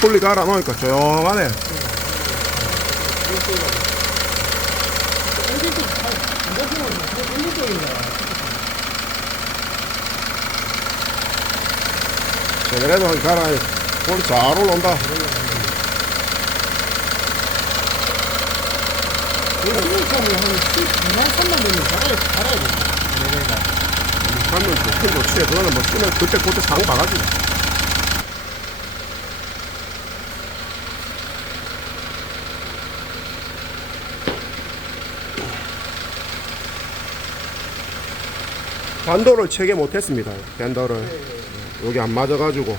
폴리 갈아 놓으니까 조용하네. 제대로 갈아. 폴리 잘 올라온다. 수익하면 한 12만 3만 되면 갈아야 돼. 하면 좋긴 좋지. 그거는 뭐 쓰면 그때 상 봐가지고. 반도를 체계 못했습니다. 밴더를 여기 안 맞아가지고.